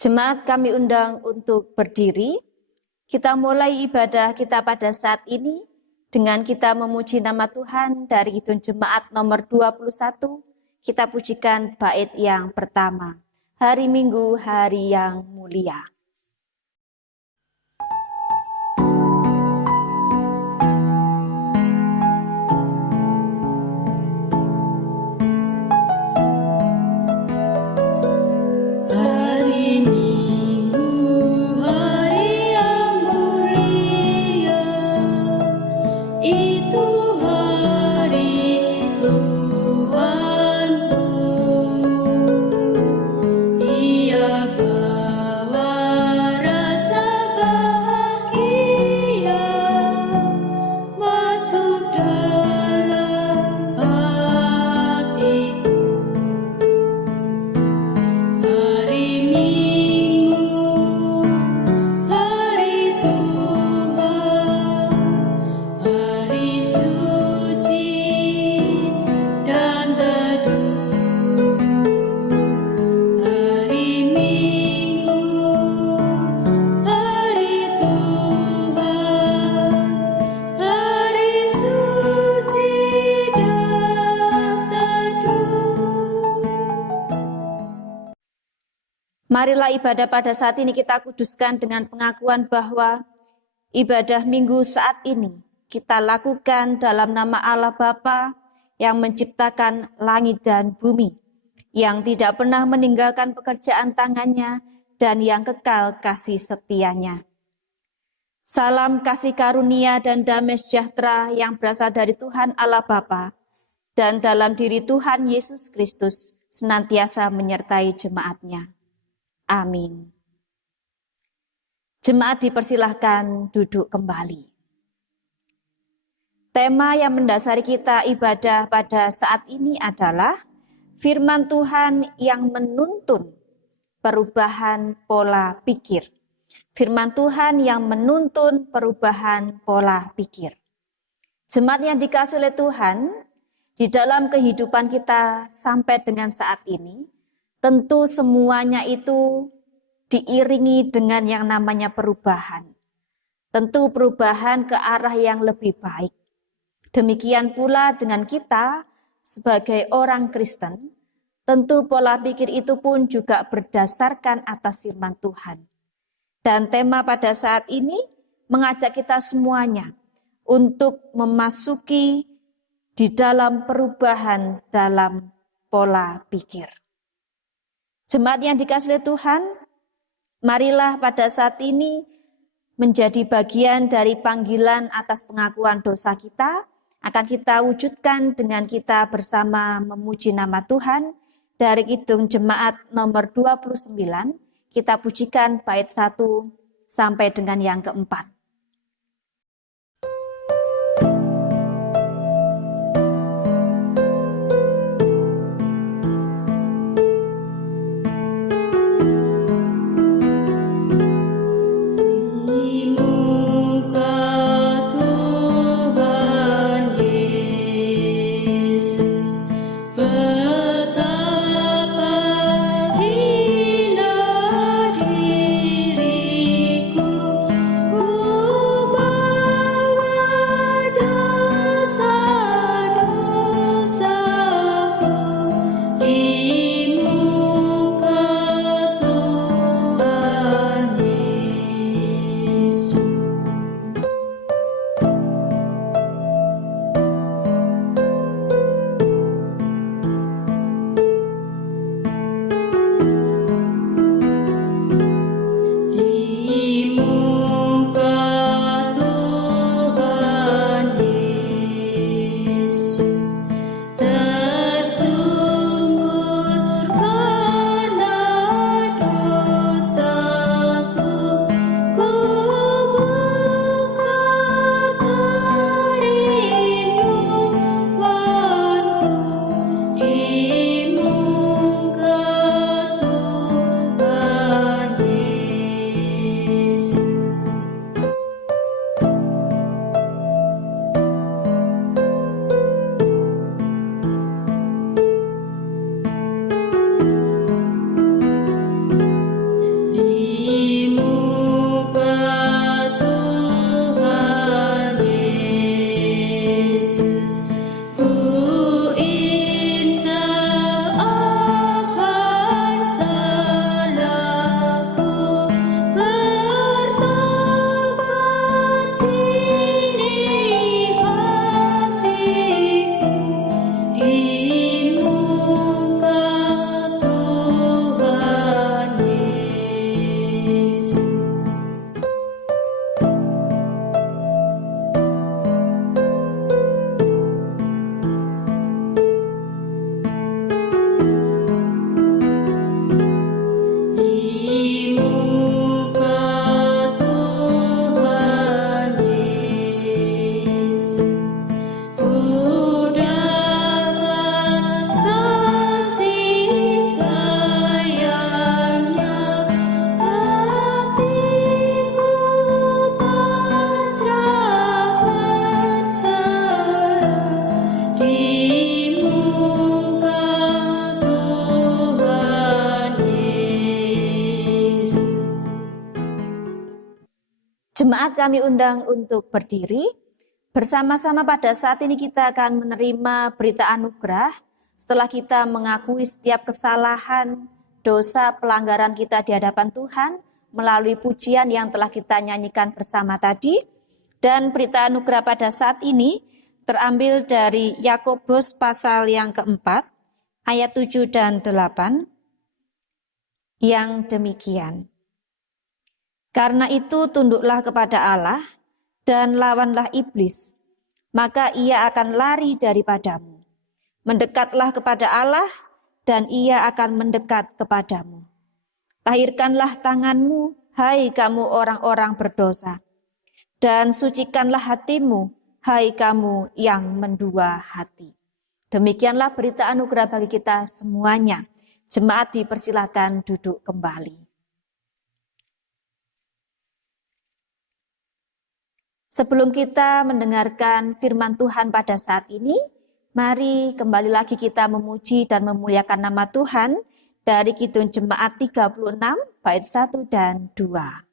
Jemaat kami undang untuk berdiri. Kita mulai ibadah kita pada saat ini dengan kita memuji nama Tuhan dari Kidung Jemaat nomor 21. Kita pujikan bait yang pertama. Hari Minggu, hari yang mulia. Marilah ibadah pada saat ini kita kuduskan dengan pengakuan bahwa ibadah minggu saat ini kita lakukan dalam nama Allah Bapa yang menciptakan langit dan bumi, yang tidak pernah meninggalkan pekerjaan tangannya dan yang kekal kasih setianya. Salam kasih karunia dan damai sejahtera yang berasal dari Tuhan Allah Bapa dan dalam diri Tuhan Yesus Kristus senantiasa menyertai jemaatnya. Amin. Jemaat dipersilahkan duduk kembali. Tema yang mendasari kita ibadah pada saat ini adalah firman Tuhan yang menuntun perubahan pola pikir. Firman Tuhan yang menuntun perubahan pola pikir. Jemaat yang dikasihi oleh Tuhan, di dalam kehidupan kita sampai dengan saat ini, tentu semuanya itu diiringi dengan yang namanya perubahan. Tentu perubahan ke arah yang lebih baik. Demikian pula dengan kita sebagai orang Kristen, tentu pola pikir itu pun juga berdasarkan atas firman Tuhan. Dan tema pada saat ini mengajak kita semuanya untuk memasuki di dalam perubahan dalam pola pikir. Jemaat yang dikasihi Tuhan, marilah pada saat ini menjadi bagian dari panggilan atas pengakuan dosa kita, akan kita wujudkan dengan kita bersama memuji nama Tuhan dari Kidung Jemaat nomor 29, kita pujikan bait 1 sampai dengan yang keempat. Betapa hina diriku Jemaat kami undang untuk berdiri. Bersama-sama pada saat ini kita akan menerima berita anugerah setelah kita mengakui setiap kesalahan, dosa, pelanggaran kita di hadapan Tuhan melalui pujian yang telah kita nyanyikan bersama tadi. Dan berita anugerah pada saat ini terambil dari Yakobus pasal yang keempat, ayat 7 dan 8, yang demikian. Karena itu tunduklah kepada Allah dan lawanlah iblis, maka ia akan lari daripadamu. Mendekatlah kepada Allah dan ia akan mendekat kepadamu. Tahirkanlah tanganmu, hai kamu orang-orang berdosa, dan sucikanlah hatimu, hai kamu yang mendua hati. Demikianlah berita anugerah bagi kita semuanya. Jemaat dipersilakan duduk kembali. Sebelum kita mendengarkan firman Tuhan pada saat ini, mari kembali lagi kita memuji dan memuliakan nama Tuhan dari Kidung Jemaat 36 bait 1 dan 2.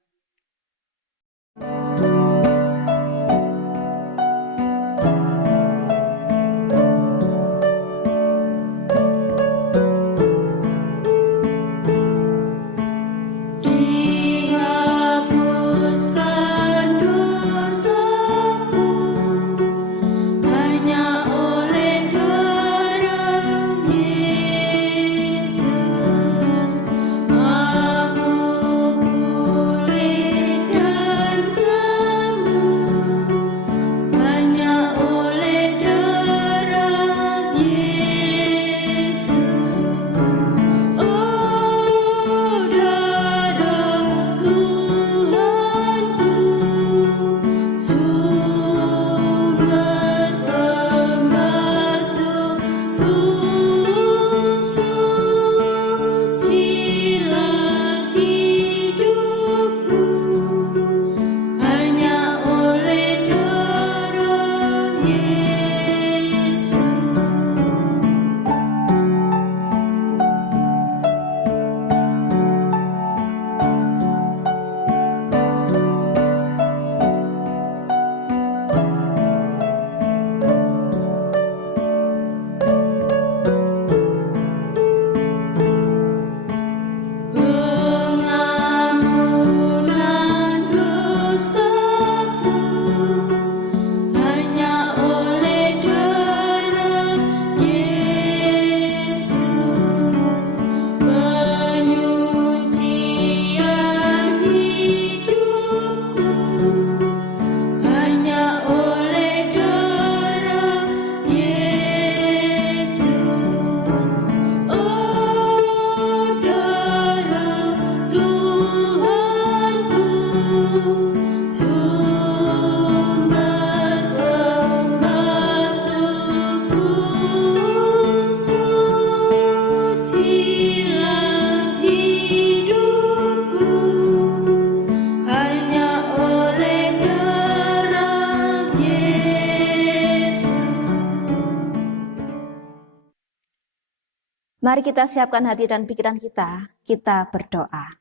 Mari kita siapkan hati dan pikiran kita berdoa.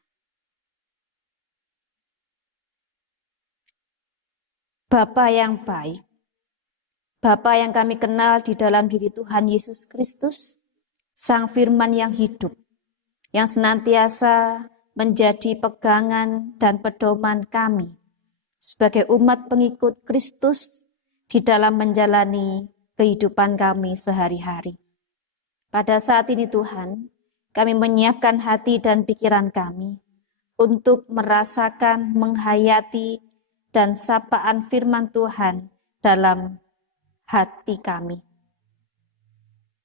Bapa yang baik, Bapa yang kami kenal di dalam diri Tuhan Yesus Kristus, Sang Firman yang hidup, yang senantiasa menjadi pegangan dan pedoman kami sebagai umat pengikut Kristus di dalam menjalani kehidupan kami sehari-hari. Pada saat ini Tuhan, kami menyiapkan hati dan pikiran kami untuk merasakan, menghayati, dan sapaan firman Tuhan dalam hati kami.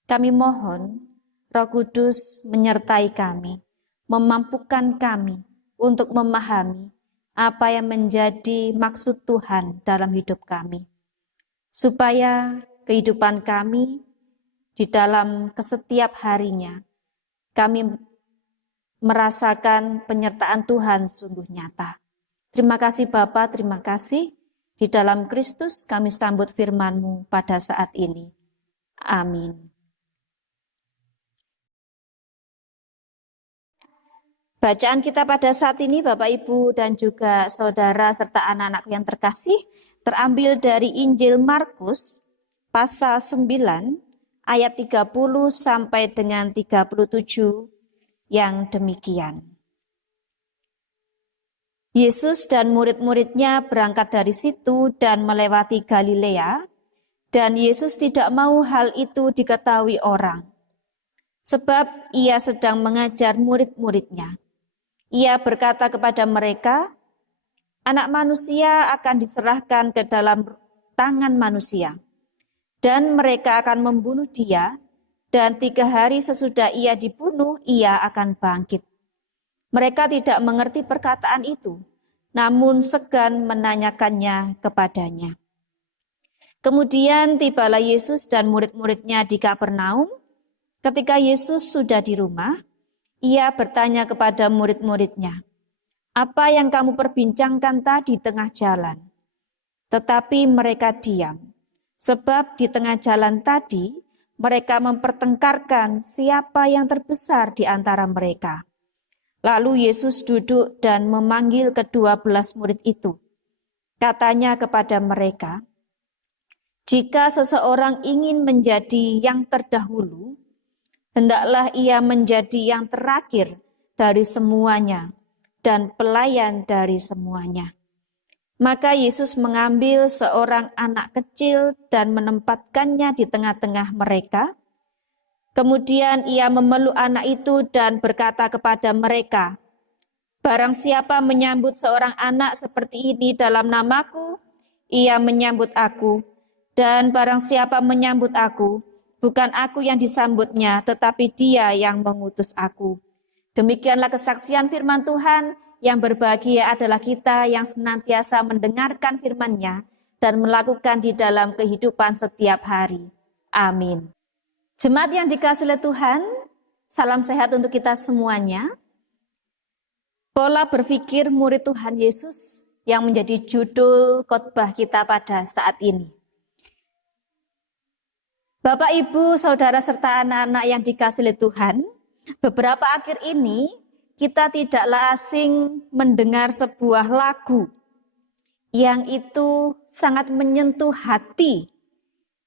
Kami mohon Roh Kudus menyertai kami, memampukan kami untuk memahami apa yang menjadi maksud Tuhan dalam hidup kami, supaya kehidupan kami di dalam kesetiap harinya, kami merasakan penyertaan Tuhan sungguh nyata. Terima kasih Bapa, terima kasih. Di dalam Kristus kami sambut firman-Mu pada saat ini. Amin. Bacaan kita pada saat ini Bapak Ibu dan juga saudara serta anak-anak yang terkasih terambil dari Injil Markus pasal 9 ayat 30 sampai dengan 37 yang demikian. Yesus dan murid-muridnya berangkat dari situ dan melewati Galilea, dan Yesus tidak mau hal itu diketahui orang, sebab ia sedang mengajar murid-muridnya. Ia berkata kepada mereka, Anak manusia akan diserahkan ke dalam tangan manusia, dan mereka akan membunuh dia, dan 3 hari sesudah ia dibunuh, ia akan bangkit. Mereka tidak mengerti perkataan itu, namun segan menanyakannya kepadanya. Kemudian tibalah Yesus dan murid-muridnya di Kapernaum. Ketika Yesus sudah di rumah, ia bertanya kepada murid-muridnya, "Apa yang kamu perbincangkan tadi di tengah jalan?" Tetapi mereka diam, sebab di tengah jalan tadi mereka mempertengkarkan siapa yang terbesar di antara mereka. Lalu Yesus duduk dan memanggil ke-12 murid itu. Katanya kepada mereka, "Jika seseorang ingin menjadi yang terdahulu, hendaklah ia menjadi yang terakhir dari semuanya dan pelayan dari semuanya." Maka Yesus mengambil seorang anak kecil dan menempatkannya di tengah-tengah mereka. Kemudian ia memeluk anak itu dan berkata kepada mereka, "Barang siapa menyambut seorang anak seperti ini dalam namaku, ia menyambut aku. Dan barang siapa menyambut aku, bukan aku yang disambutnya, tetapi dia yang mengutus aku." Demikianlah kesaksian firman Tuhan. Yang berbahagia adalah kita yang senantiasa mendengarkan firman-Nya dan melakukan di dalam kehidupan setiap hari. Amin. Jemaat yang dikasihi oleh Tuhan, salam sehat untuk kita semuanya. Pola berpikir murid Tuhan Yesus yang menjadi judul khotbah kita pada saat ini. Bapak, Ibu, Saudara, serta anak-anak yang dikasihi oleh Tuhan, beberapa akhir ini kita tidaklah asing mendengar sebuah lagu yang itu sangat menyentuh hati,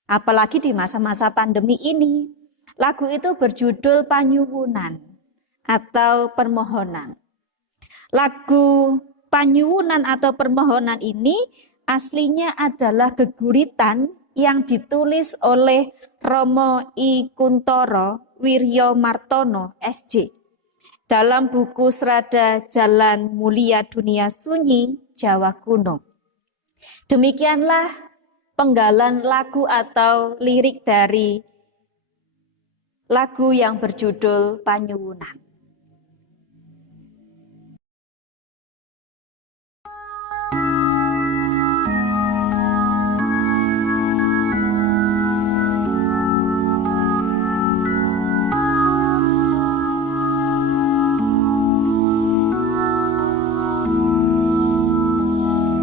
apalagi di masa-masa pandemi ini. Lagu itu berjudul Panyuwunan atau Permohonan. Lagu Panyuwunan atau Permohonan ini aslinya adalah geguritan yang ditulis oleh Romo I Kuntoro Wiryo Martono SJ dalam buku Serada Jalan Mulia Dunia Sunyi Jawa Kuno. Demikianlah penggalan lagu atau lirik dari lagu yang berjudul Panyuwunan.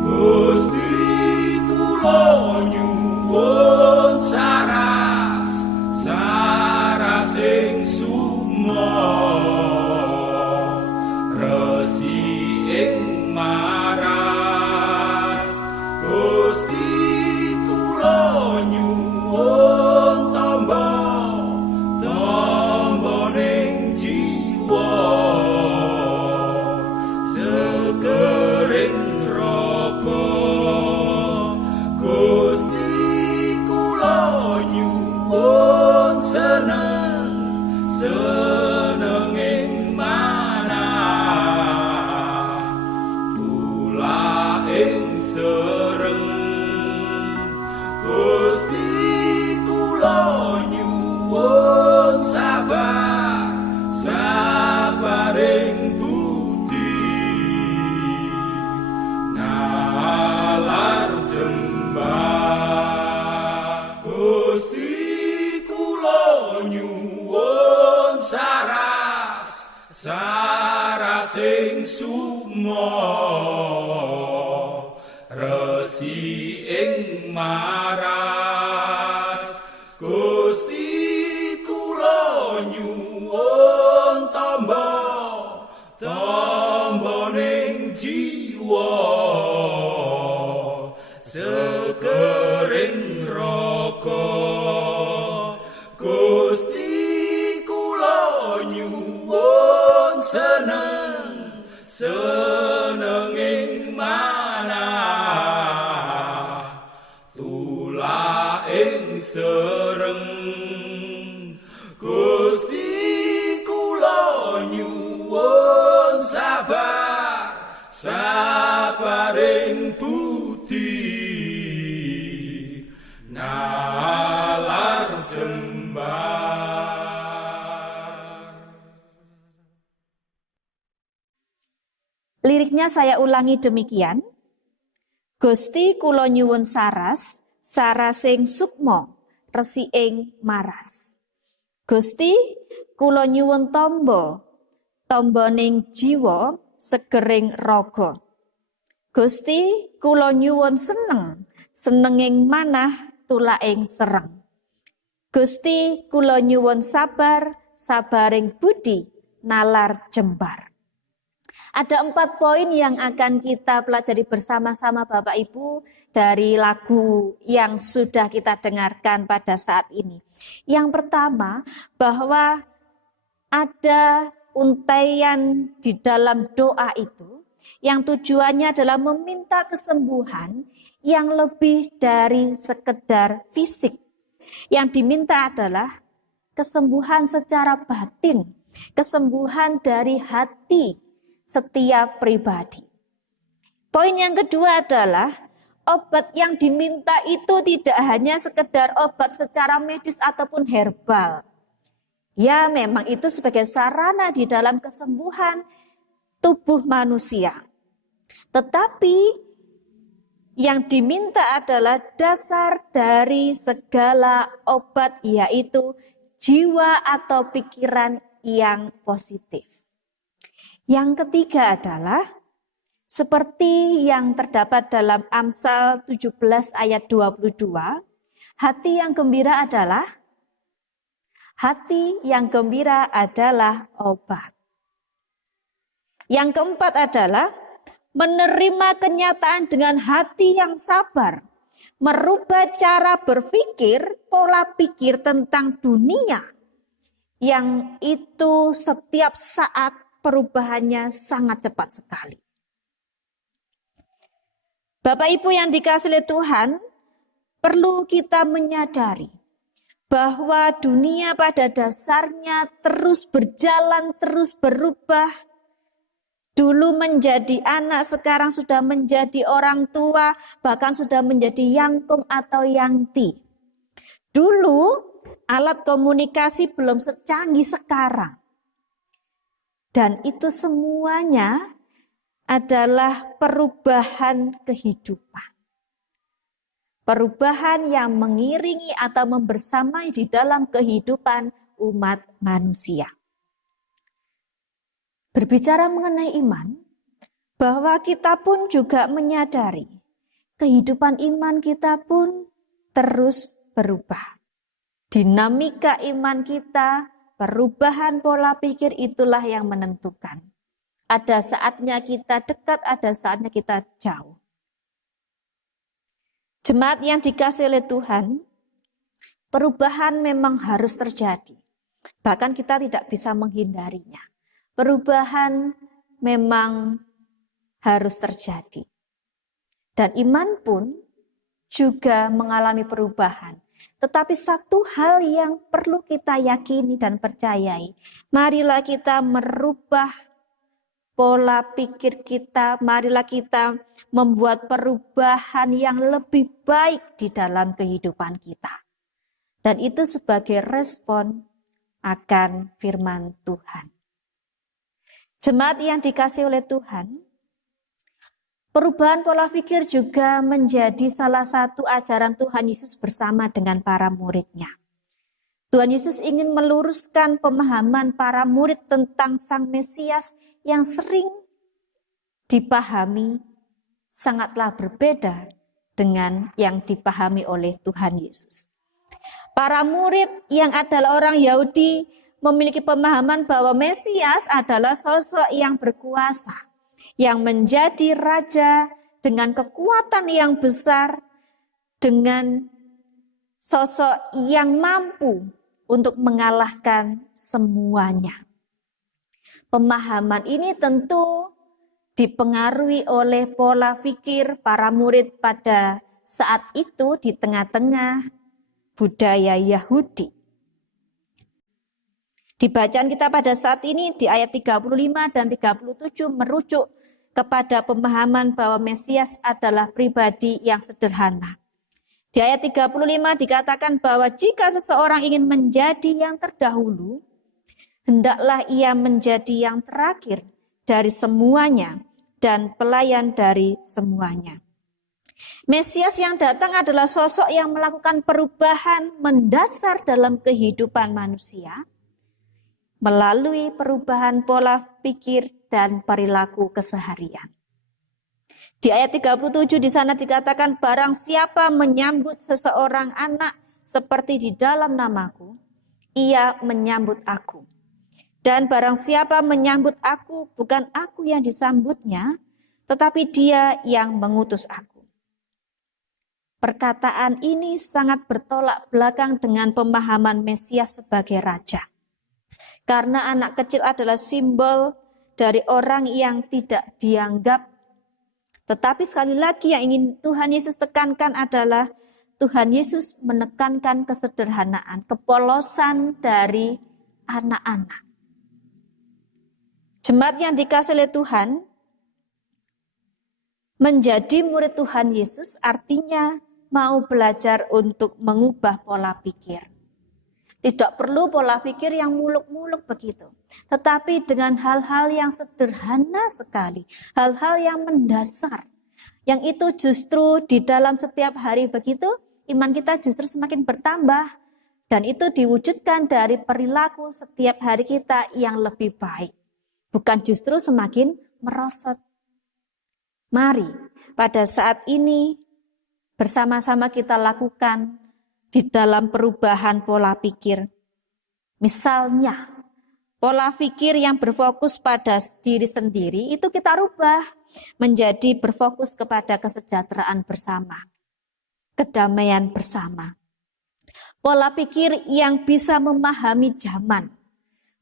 Gusti kula nyuwun tamba Artinya saya ulangi demikian. Gusti kula nyuwun saras, sarasing sukma, resiing maras. Gusti kula nyuwun tamba, tambaning jiwa, segering raga. Gusti kula nyuwun seneng, senenging manah, tulaing sereng. Gusti kula nyuwun sabar, sabaring budi, nalar jembar. Ada 4 poin yang akan kita pelajari bersama-sama Bapak Ibu dari lagu yang sudah kita dengarkan pada saat ini. Yang pertama, bahwa ada untaian di dalam doa itu yang tujuannya adalah meminta kesembuhan yang lebih dari sekedar fisik. Yang diminta adalah kesembuhan secara batin, kesembuhan dari hati setiap pribadi. Poin yang kedua adalah obat yang diminta itu tidak hanya sekedar obat secara medis ataupun herbal. Ya, memang itu sebagai sarana di dalam kesembuhan tubuh manusia. Tetapi yang diminta adalah dasar dari segala obat, yaitu jiwa atau pikiran yang positif. Yang ketiga adalah seperti yang terdapat dalam Amsal 17 ayat 22, hati yang gembira adalah obat. Yang keempat adalah menerima kenyataan dengan hati yang sabar, merubah cara berpikir, pola pikir tentang dunia yang itu setiap saat perubahannya sangat cepat sekali. Bapak Ibu yang dikasihi oleh Tuhan, perlu kita menyadari bahwa dunia pada dasarnya terus berjalan, terus berubah. Dulu menjadi anak, sekarang sudah menjadi orang tua, bahkan sudah menjadi yangkung atau yangti. Dulu alat komunikasi belum secanggih sekarang. Dan itu semuanya adalah perubahan kehidupan. Perubahan yang mengiringi atau membersamai di dalam kehidupan umat manusia. Berbicara mengenai iman, bahwa kita pun juga menyadari kehidupan iman kita pun terus berubah. Dinamika iman kita, perubahan pola pikir itulah yang menentukan. Ada saatnya kita dekat, ada saatnya kita jauh. Jemaat yang dikasihi oleh Tuhan, perubahan memang harus terjadi. Bahkan kita tidak bisa menghindarinya. Perubahan memang harus terjadi. Dan iman pun juga mengalami perubahan. Tetapi satu hal yang perlu kita yakini dan percayai, marilah kita merubah pola pikir kita, marilah kita membuat perubahan yang lebih baik di dalam kehidupan kita. Dan itu sebagai respon akan firman Tuhan. Jemaat yang dikasihi oleh Tuhan, perubahan pola pikir juga menjadi salah satu ajaran Tuhan Yesus bersama dengan para muridnya. Tuhan Yesus ingin meluruskan pemahaman para murid tentang Sang Mesias yang sering dipahami sangatlah berbeda dengan yang dipahami oleh Tuhan Yesus. Para murid yang adalah orang Yahudi memiliki pemahaman bahwa Mesias adalah sosok yang berkuasa, yang menjadi raja dengan kekuatan yang besar, dengan sosok yang mampu untuk mengalahkan semuanya. Pemahaman ini tentu dipengaruhi oleh pola pikir para murid pada saat itu di tengah-tengah budaya Yahudi. Di bacaan kita pada saat ini di ayat 35 dan 37 merujuk kepada pemahaman bahwa Mesias adalah pribadi yang sederhana. Di ayat 35 dikatakan bahwa jika seseorang ingin menjadi yang terdahulu, hendaklah ia menjadi yang terakhir dari semuanya, dan pelayan dari semuanya. Mesias yang datang adalah sosok yang melakukan perubahan mendasar dalam kehidupan manusia melalui perubahan pola pikir dan perilaku keseharian. Di ayat 37 di sana dikatakan, barang siapa menyambut seseorang anak seperti di dalam namaku, ia menyambut aku. Dan barang siapa menyambut aku, bukan aku yang disambutnya, tetapi dia yang mengutus aku. Perkataan ini sangat bertolak belakang dengan pemahaman Mesias sebagai raja. Karena anak kecil adalah simbol dari orang yang tidak dianggap. Tetapi sekali lagi yang ingin Tuhan Yesus tekankan adalah Tuhan Yesus menekankan kesederhanaan, kepolosan dari anak-anak. Jemaat yang dikasihi oleh Tuhan, menjadi murid Tuhan Yesus artinya mau belajar untuk mengubah pola pikir. Tidak perlu pola pikir yang muluk-muluk begitu. Tetapi dengan hal-hal yang sederhana sekali. Hal-hal yang mendasar. Yang itu justru di dalam setiap hari begitu, iman kita justru semakin bertambah. Dan itu diwujudkan dari perilaku setiap hari kita yang lebih baik. Bukan justru semakin merosot. Mari pada saat ini bersama-sama kita lakukan di dalam perubahan pola pikir. Misalnya, pola pikir yang berfokus pada diri sendiri itu kita rubah menjadi berfokus kepada kesejahteraan bersama, kedamaian bersama. Pola pikir yang bisa memahami zaman.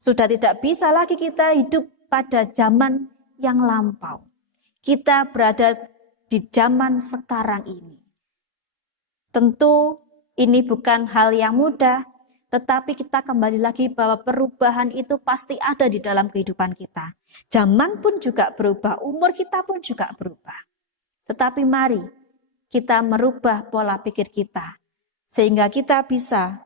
Sudah tidak bisa lagi kita hidup pada zaman yang lampau. Kita berada di zaman sekarang ini. Tentu ini bukan hal yang mudah, tetapi kita kembali lagi bahwa perubahan itu pasti ada di dalam kehidupan kita. Zaman pun juga berubah, umur kita pun juga berubah. Tetapi mari kita merubah pola pikir kita, sehingga kita bisa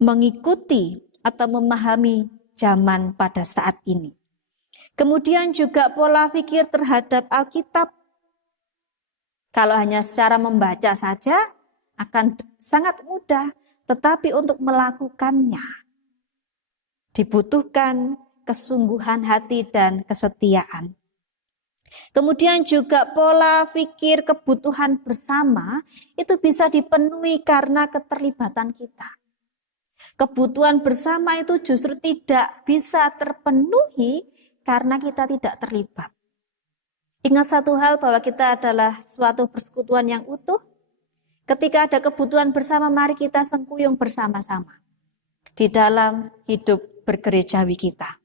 mengikuti atau memahami zaman pada saat ini. Kemudian juga pola pikir terhadap Alkitab. Kalau hanya secara membaca saja, akan sangat mudah, tetapi untuk melakukannya dibutuhkan kesungguhan hati dan kesetiaan. Kemudian juga pola pikir kebutuhan bersama itu bisa dipenuhi karena keterlibatan kita. Kebutuhan bersama itu justru tidak bisa terpenuhi karena kita tidak terlibat. Ingat satu hal bahwa kita adalah suatu persekutuan yang utuh. Ketika ada kebutuhan bersama, mari kita sengkuyung bersama-sama di dalam hidup bergerejawi kita.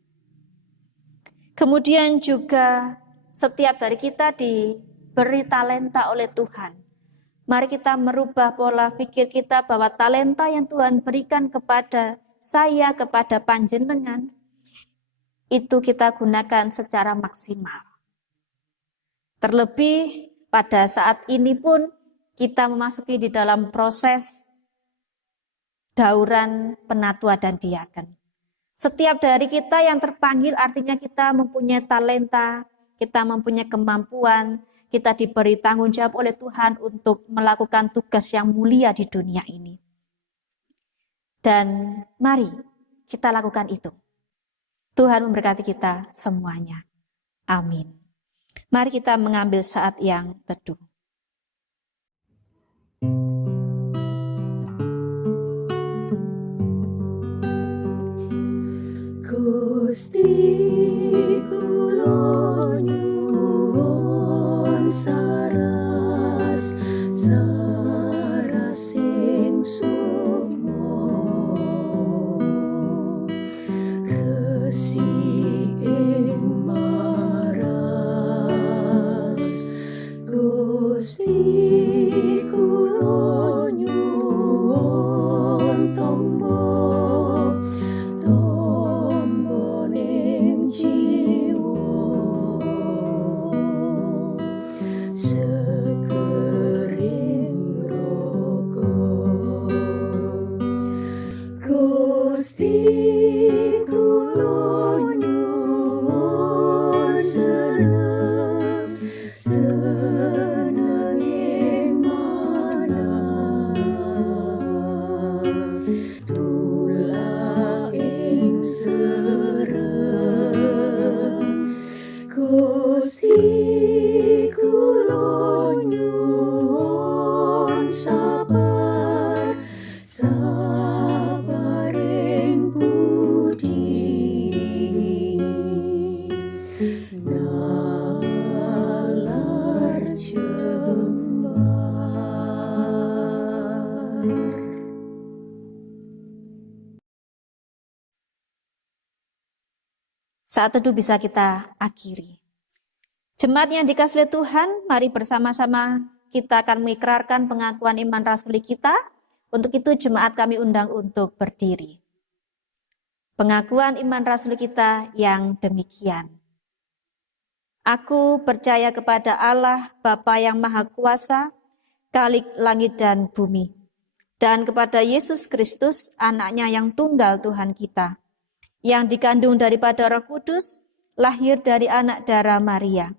Kemudian juga setiap dari kita diberi talenta oleh Tuhan. Mari kita merubah pola pikir kita bahwa talenta yang Tuhan berikan kepada saya, kepada panjenengan, itu kita gunakan secara maksimal. Terlebih pada saat ini pun kita memasuki di dalam proses dauran penatua dan diaken. Setiap dari kita yang terpanggil artinya kita mempunyai talenta, kita mempunyai kemampuan, kita diberi tanggung jawab oleh Tuhan untuk melakukan tugas yang mulia di dunia ini. Dan mari kita lakukan itu. Tuhan memberkati kita semuanya. Amin. Mari kita mengambil saat yang teduh. Gusti kula nyuwun saras sing sukma resi ing maras Gusti kula nyuwun tombo ning jiwa sekering rogo Gusti kula nyuwun seneng saat teduh bisa kita akhiri. Jemaat yang dikasihi Tuhan, mari bersama-sama kita akan mengikrarkan pengakuan iman rasuli kita. Untuk itu jemaat kami undang untuk berdiri. Pengakuan iman rasuli kita yang demikian. Aku percaya kepada Allah, Bapa yang Maha Kuasa, Khalik langit dan bumi, dan kepada Yesus Kristus, anaknya yang tunggal Tuhan kita, yang dikandung daripada Roh Kudus, lahir dari anak darah Maria,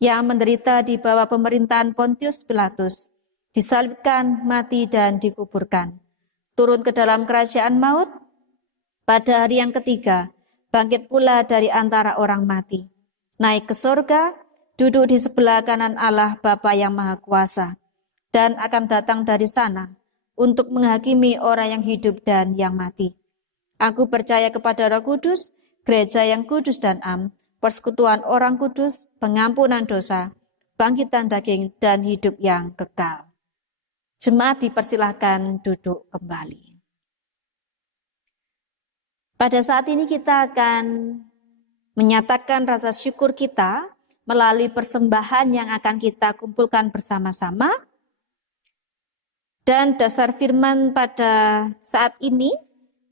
yang menderita di bawah pemerintahan Pontius Pilatus, disalibkan, mati, dan dikuburkan, turun ke dalam kerajaan maut, pada hari yang ketiga, bangkit pula dari antara orang mati, naik ke sorga, duduk di sebelah kanan Allah Bapa yang Maha Kuasa, dan akan datang dari sana untuk menghakimi orang yang hidup dan yang mati. Aku percaya kepada Roh Kudus, gereja yang kudus dan am, persekutuan orang kudus, pengampunan dosa, bangkitan daging, dan hidup yang kekal. Jemaat dipersilahkan duduk kembali. Pada saat ini kita akan menyatakan rasa syukur kita melalui persembahan yang akan kita kumpulkan bersama-sama. Dan dasar firman pada saat ini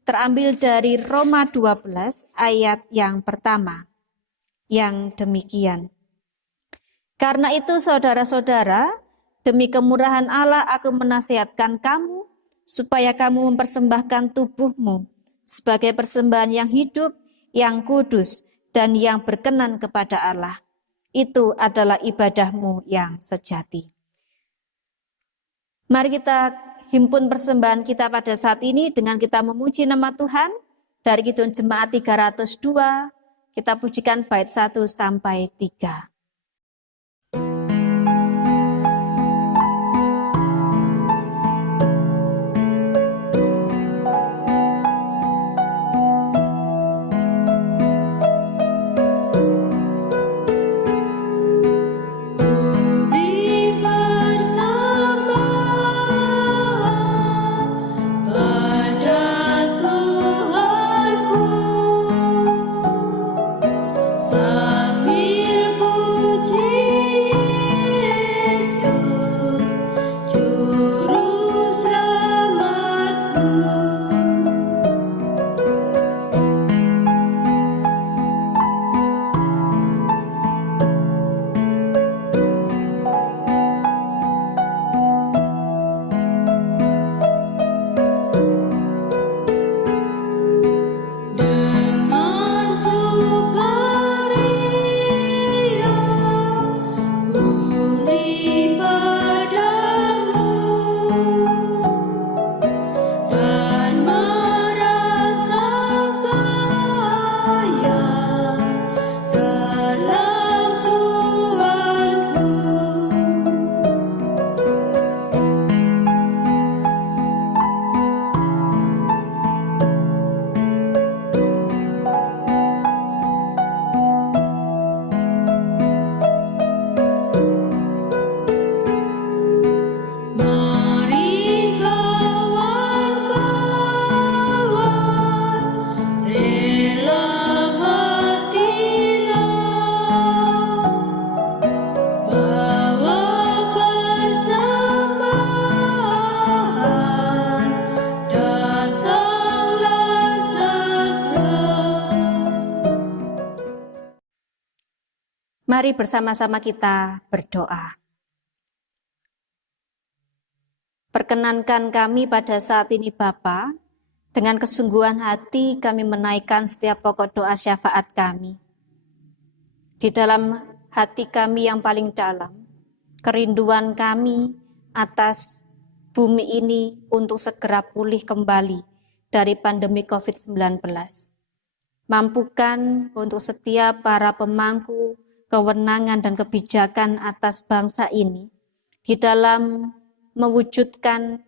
terambil dari Roma 12 ayat yang pertama, yang demikian. Karena itu saudara-saudara, demi kemurahan Allah aku menasihatkan kamu, supaya kamu mempersembahkan tubuhmu sebagai persembahan yang hidup, yang kudus, dan yang berkenan kepada Allah. Itu adalah ibadahmu yang sejati. Mari kita himpun persembahan kita pada saat ini dengan kita memuji nama Tuhan. Dari Kidung Jemaat 302, kita pujikan bait 1 sampai 3. Mari bersama-sama kita berdoa. Perkenankan kami pada saat ini Bapa, dengan kesungguhan hati kami menaikkan setiap pokok doa syafaat kami. Di dalam hati kami yang paling dalam, kerinduan kami atas bumi ini untuk segera pulih kembali dari pandemi COVID-19. Mampukan untuk setiap para pemangku kewenangan dan kebijakan atas bangsa ini di dalam mewujudkan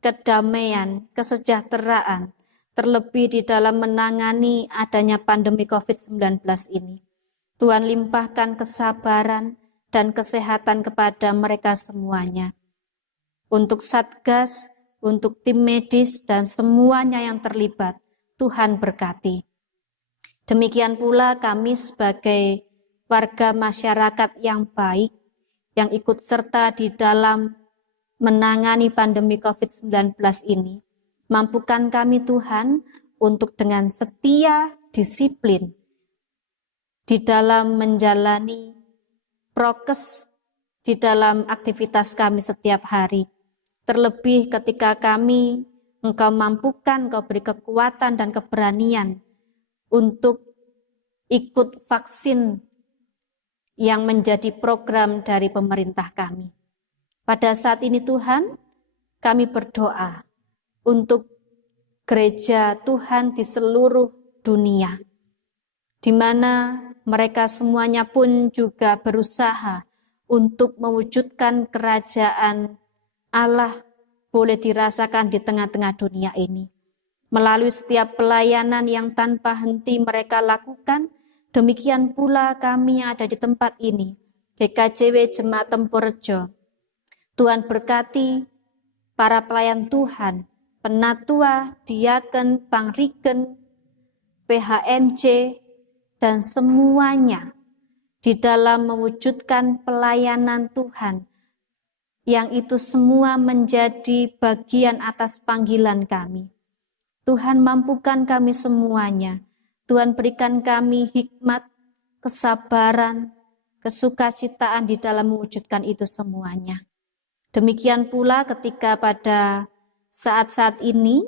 kedamaian, kesejahteraan, terlebih di dalam menangani adanya pandemi COVID-19 ini. Tuhan limpahkan kesabaran dan kesehatan kepada mereka semuanya. Untuk Satgas, untuk tim medis dan semuanya yang terlibat, Tuhan berkati. Demikian pula kami sebagai warga masyarakat yang baik, yang ikut serta di dalam menangani pandemi COVID-19 ini. Mampukan kami Tuhan untuk dengan setia disiplin di dalam menjalani prokes di dalam aktivitas kami setiap hari. Terlebih ketika kami, Engkau mampukan, Engkau beri kekuatan dan keberanian untuk ikut vaksin yang menjadi program dari pemerintah kami. Pada saat ini Tuhan, kami berdoa untuk gereja Tuhan di seluruh dunia, di mana mereka semuanya pun juga berusaha untuk mewujudkan kerajaan Allah boleh dirasakan di tengah-tengah dunia ini. Melalui setiap pelayanan yang tanpa henti mereka lakukan, demikian pula kami yang ada di tempat ini, GKJW Jemaat Temporejo. Tuhan berkati para pelayan Tuhan, penatua, diaken, pangriken, PHMJ, dan semuanya di dalam mewujudkan pelayanan Tuhan, yang itu semua menjadi bagian atas panggilan kami. Tuhan mampukan kami semuanya. Tuhan berikan kami hikmat, kesabaran, kesukacitaan di dalam mewujudkan itu semuanya. Demikian pula ketika pada saat-saat ini,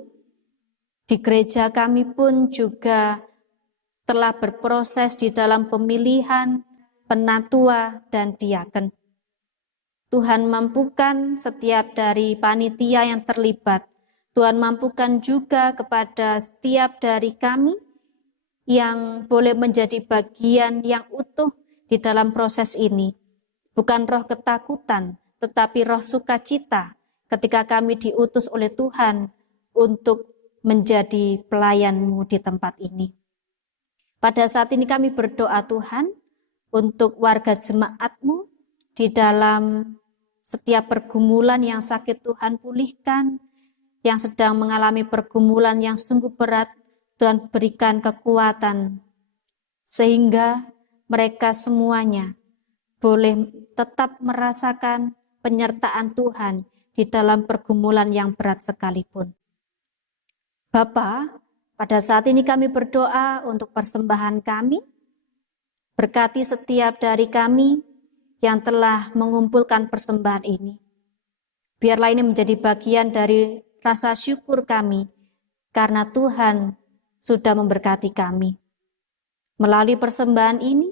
di gereja kami pun juga telah berproses di dalam pemilihan penatua dan diaken. Tuhan mampukan setiap dari panitia yang terlibat. Tuhan mampukan juga kepada setiap dari kami yang boleh menjadi bagian yang utuh di dalam proses ini. Bukan roh ketakutan, tetapi roh sukacita ketika kami diutus oleh Tuhan untuk menjadi pelayan-Mu di tempat ini. Pada saat ini kami berdoa Tuhan untuk warga jemaat-Mu di dalam setiap pergumulan yang sakit Tuhan pulihkan, yang sedang mengalami pergumulan yang sungguh berat, Tuhan berikan kekuatan, sehingga mereka semuanya boleh tetap merasakan penyertaan Tuhan di dalam pergumulan yang berat sekalipun. Bapa, pada saat ini kami berdoa untuk persembahan kami, berkati setiap dari kami yang telah mengumpulkan persembahan ini. Biarlah ini menjadi bagian dari rasa syukur kami, karena Tuhan sudah memberkati kami. Melalui persembahan ini,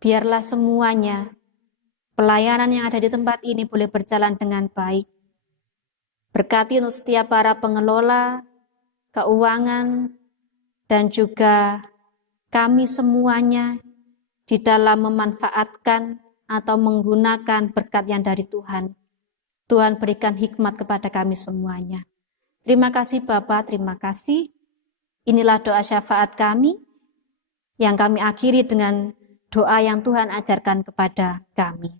biarlah semuanya, pelayanan yang ada di tempat ini boleh berjalan dengan baik. Berkati untuk setiap para pengelola, keuangan, dan juga kami semuanya di dalam memanfaatkan atau menggunakan berkat yang dari Tuhan. Tuhan berikan hikmat kepada kami semuanya. Terima kasih Bapa, terima kasih. Inilah doa syafaat kami yang kami akhiri dengan doa yang Tuhan ajarkan kepada kami.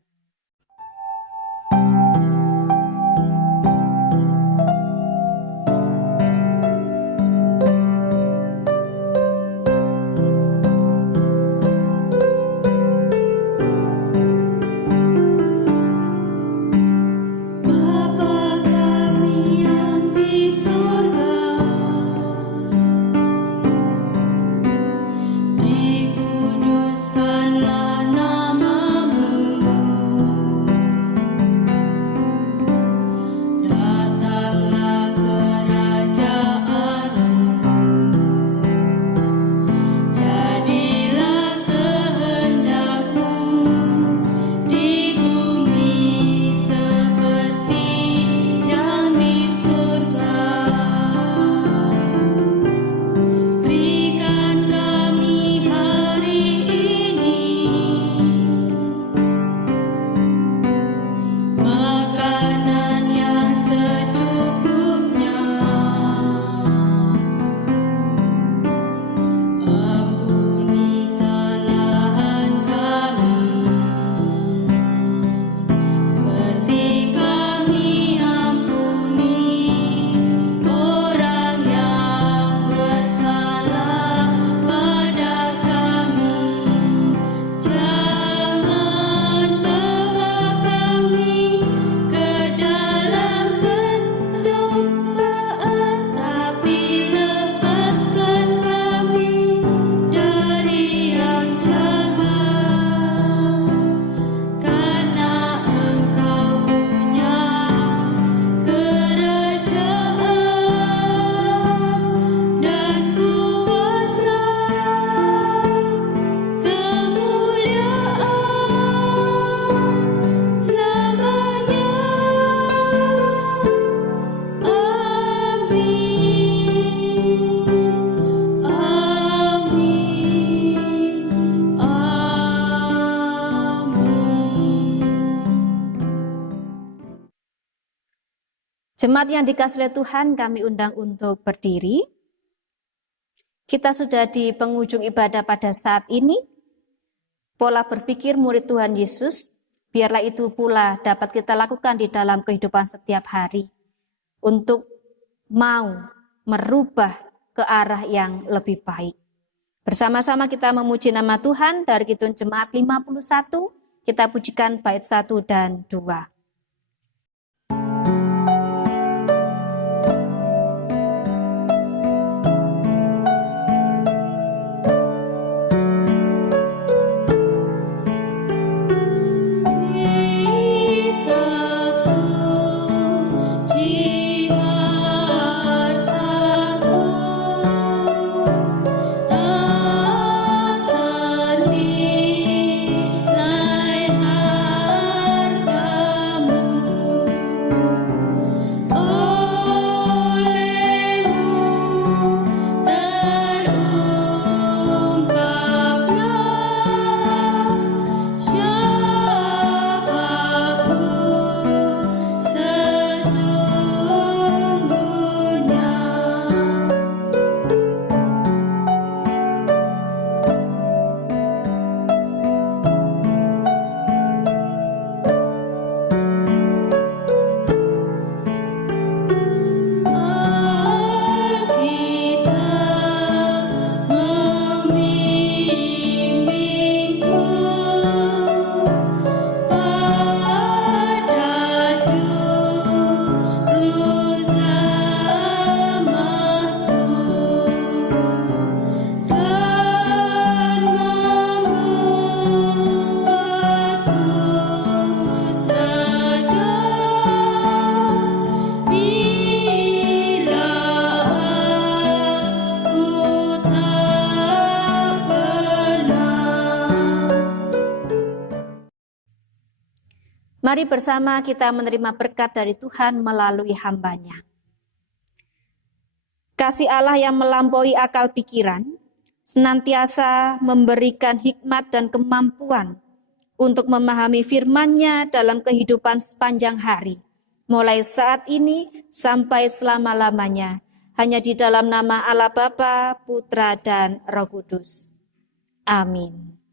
Dikuduskanlah namamu. Jemaat yang dikasihi Tuhan, kami undang untuk berdiri. Kita sudah di penghujung ibadah pada saat ini. Pola berpikir murid Tuhan Yesus, biarlah itu pula dapat kita lakukan di dalam kehidupan setiap hari untuk mau merubah ke arah yang lebih baik. Bersama-sama kita memuji nama Tuhan dari Kidung Jemaat 51, kita pujikan bait 1 dan 2. Mari bersama kita menerima berkat dari Tuhan melalui hamba-Nya. Kasih Allah yang melampaui akal pikiran, senantiasa memberikan hikmat dan kemampuan untuk memahami firman-Nya dalam kehidupan sepanjang hari, mulai saat ini sampai selama-lamanya, hanya di dalam nama Allah Bapa, Putra, dan Roh Kudus. Amin.